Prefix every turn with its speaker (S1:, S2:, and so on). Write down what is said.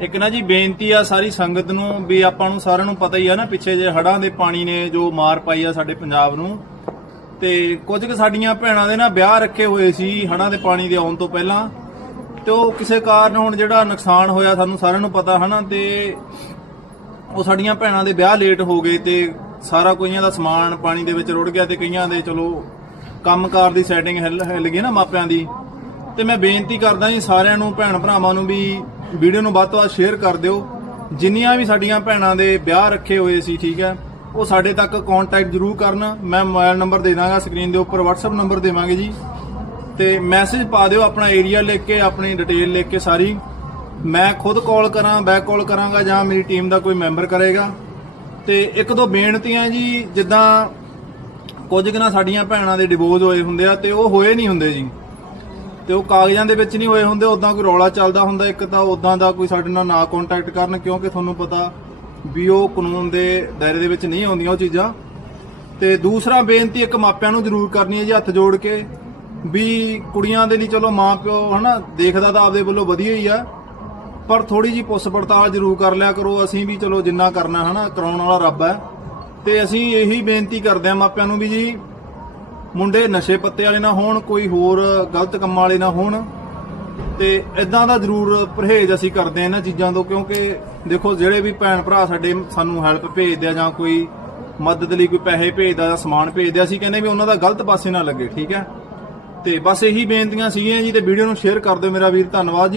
S1: ਇੱਕ ਨਾ ਜੀ ਬੇਨਤੀ ਆ ਸਾਰੀ ਸੰਗਤ ਨੂੰ ਵੀ ਆਪਾਂ ਨੂੰ ਸਾਰਿਆਂ ਨੂੰ ਪਤਾ ਹੀ ਆ ਨਾ ਪਿੱਛੇ ਜੇ ਹੜਾਂ ਦੇ ਪਾਣੀ ਨੇ ਜੋ ਮਾਰ ਪਾਈ ਆ ਸਾਡੇ ਪੰਜਾਬ ਨੂੰ। ਤੇ ਕੁਝ ਕੁ ਸਾਡੀਆਂ ਭੈਣਾਂ ਦੇ ਨਾ ਵਿਆਹ ਰੱਖੇ ਹੋਏ ਸੀ ਹੜਾਂ ਦੇ ਪਾਣੀ ਦੇ ਆਉਣ ਤੋਂ ਪਹਿਲਾਂ। ਤੇ ਉਹ ਕਿਸੇ ਕਾਰਨ ਹੁਣ ਜਿਹੜਾ ਨੁਕਸਾਨ ਹੋਇਆ ਸਾਨੂੰ ਸਾਰਿਆਂ ਨੂੰ ਪਤਾ ਹਨਾ ਤੇ ਉਹ ਸਾਡੀਆਂ ਭੈਣਾਂ ਦੇ ਵਿਆਹ ਲੇਟ ਹੋ ਗਏ ਤੇ ਸਾਰਾ ਕੋਈਆਂ ਦਾ ਸਮਾਨ ਪਾਣੀ ਦੇ ਵਿੱਚ ਰੁੜ ਗਿਆ ਤੇ ਕਈਆਂ ਦੇ ਚਲੋ ਕੰਮਕਾਰ ਦੀ ਸੈਟਿੰਗ ਹਿੱਲ ਹਿੱਲ ਗਈ ਨਾ ਮਾਪਿਆਂ ਦੀ। ਤੇ ਮੈਂ ਬੇਨਤੀ ਕਰਦਾ ਜੀ ਸਾਰਿਆਂ ਨੂੰ, ਭੈਣ ਭਰਾਵਾਂ ਨੂੰ ਵੀ ਵੀਡੀਓ ਨੂੰ ਵੱਧ ਤੋਂ ਵੱਧ ਸ਼ੇਅਰ ਕਰ ਦਿਓ। ਜਿੰਨੀਆਂ ਵੀ ਸਾਡੀਆਂ ਭੈਣਾਂ ਦੇ ਵਿਆਹ ਰੱਖੇ ਹੋਏ ਸੀ, ਠੀਕ ਹੈ, ਉਹ ਸਾਡੇ ਤੱਕ ਕੰਟੈਕਟ ਜ਼ਰੂਰ ਕਰਨ। ਮੈਂ ਮੋਬਾਈਲ ਨੰਬਰ ਦੇ ਦਾਂਗਾ ਸਕਰੀਨ ਦੇ ਉੱਪਰ, WhatsApp ਨੰਬਰ ਦੇਵਾਂਗੇ ਜੀ। ਤੇ ਮੈਸੇਜ ਪਾ ਦਿਓ ਆਪਣਾ ਏਰੀਆ ਲਿਖ ਕੇ, ਆਪਣੀ ਡਿਟੇਲ ਲਿਖ ਕੇ ਸਾਰੀ। ਮੈਂ ਖੁਦ ਕਾਲ ਕਰਾਂ ਬੈਕ ਕਾਲ ਕਰਾਂਗਾ ਜਾਂ ਮੇਰੀ ਟੀਮ ਦਾ ਕੋਈ ਮੈਂਬਰ ਕਰੇਗਾ। ਤੇ ਇੱਕ ਦੋ ਬੇਨਤੀਆਂ ਜੀ, ਜਿੱਦਾਂ ਕੁਝ ਕੁ ਨਾ ਸਾਡੀਆਂ ਭੈਣਾਂ ਦੇ ਡਿਵੋਰਸ ਹੋਏ ਹੁੰਦੇ ਆ, ਤੇ ਉਹ ਹੋਏ ਨਹੀਂ ਹੁੰਦੇ ਜੀ। ਤੇ ਉਹ ਕਾਗਜ਼ਾਂ ਦੇ ਵਿੱਚ ਨਹੀਂ ਹੋਏ ਹੁੰਦੇ ਉਦਾਂ ਕੋਈ ਰੌਲਾ ਚੱਲਦਾ ਹੁੰਦਾ, ਇੱਕ ਤਾਂ ਉਦਾਂ ਦਾ ਕੋਈ ਸਾਡੇ ਨਾਲ ਨਾ ਕੰਟੈਕਟ ਕਰਨ, ਕਿਉਂਕਿ ਤੁਹਾਨੂੰ ਪਤਾ ਵੀ ਉਹ ਕਾਨੂੰਨ ਦੇ ਦਾਇਰੇ ਦੇ ਵਿੱਚ ਨਹੀਂ ਆਉਂਦੀਆਂ ਉਹ ਚੀਜ਼ਾਂ। ਤੇ ਦੂਸਰਾ ਬੇਨਤੀ ਇੱਕ ਮਾਪਿਆਂ ਨੂੰ ਜ਼ਰੂਰ ਕਰਨੀ ਹੈ ਜੀ, ਹੱਥ ਜੋੜ ਕੇ, ਵੀ ਕੁੜੀਆਂ ਦੇ ਲਈ ਚਲੋ ਮਾਂ ਪਿਓ ਹਨਾ, ਦੇਖਦਾ ਤਾਂ ਆਪਦੇ ਵੱਲੋਂ ਵਧੀਆ ਹੀ ਆ, ਪਰ ਥੋੜੀ ਜੀ ਪੁੱਛ ਪੜਤਾਲ ਜ਼ਰੂਰ ਕਰ ਲਿਆ ਕਰੋ, ਅਸੀਂ ਵੀ ਚਲੋ ਜਿੰਨਾ ਕਰਨਾ, ਹਨਾ, ਕਰਾਉਣ ਵਾਲਾ ਰੱਬ ਹੈ। ਤੇ ਅਸੀਂ ਇਹੀ ਬੇਨਤੀ ਕਰਦੇ ਆ ਮਾਪਿਆਂ ਨੂੰ ਵੀ ਜੀ ਮੁੰਡੇ ਨਸ਼ੇ ਪੱਤੇ ਵਾਲੇ ਨਾ ਹੋਣ, ਕੋਈ ਹੋਰ ਗਲਤ ਕੰਮਾਂ ਵਾਲੇ ਨਾ ਹੋਣ, ਤੇ ਇਦਾਂ ਦਾ ਜ਼ਰੂਰ ਪਰਹੇਜ਼ ਅਸੀਂ ਕਰਦੇ ਆ ਇਹਨਾਂ ਚੀਜ਼ਾਂ ਤੋਂ, ਕਿਉਂਕਿ ਦੇਖੋ ਜਿਹੜੇ ਵੀ ਭੈਣ ਭਰਾ ਸਾਡੇ ਸਾਨੂੰ ਹੈਲਪ ਭੇਜਦੇ ਆ ਜਾਂ ਕੋਈ ਮਦਦ ਲਈ ਕੋਈ ਪੈਸੇ ਭੇਜਦਾ ਜਾਂ ਸਮਾਨ ਭੇਜਦੇ ਅਸੀਂ ਕਹਿੰਦੇ ਵੀ ਉਹਨਾਂ ਦਾ ਗਲਤ ਪਾਸੇ ਨਾ ਲੱਗੇ, ਠੀਕ ਹੈ? ਤੇ ਬਸ ਇਹੀ ਬੇਨਤੀਆਂ ਸੀਗੀਆਂ ਜੀ, ਤੇ ਵੀਡੀਓ ਨੂੰ ਸ਼ੇਅਰ ਕਰ ਦਿਓ ਮੇਰਾ ਵੀਰ, ਧੰਨਵਾਦ ਜੀ।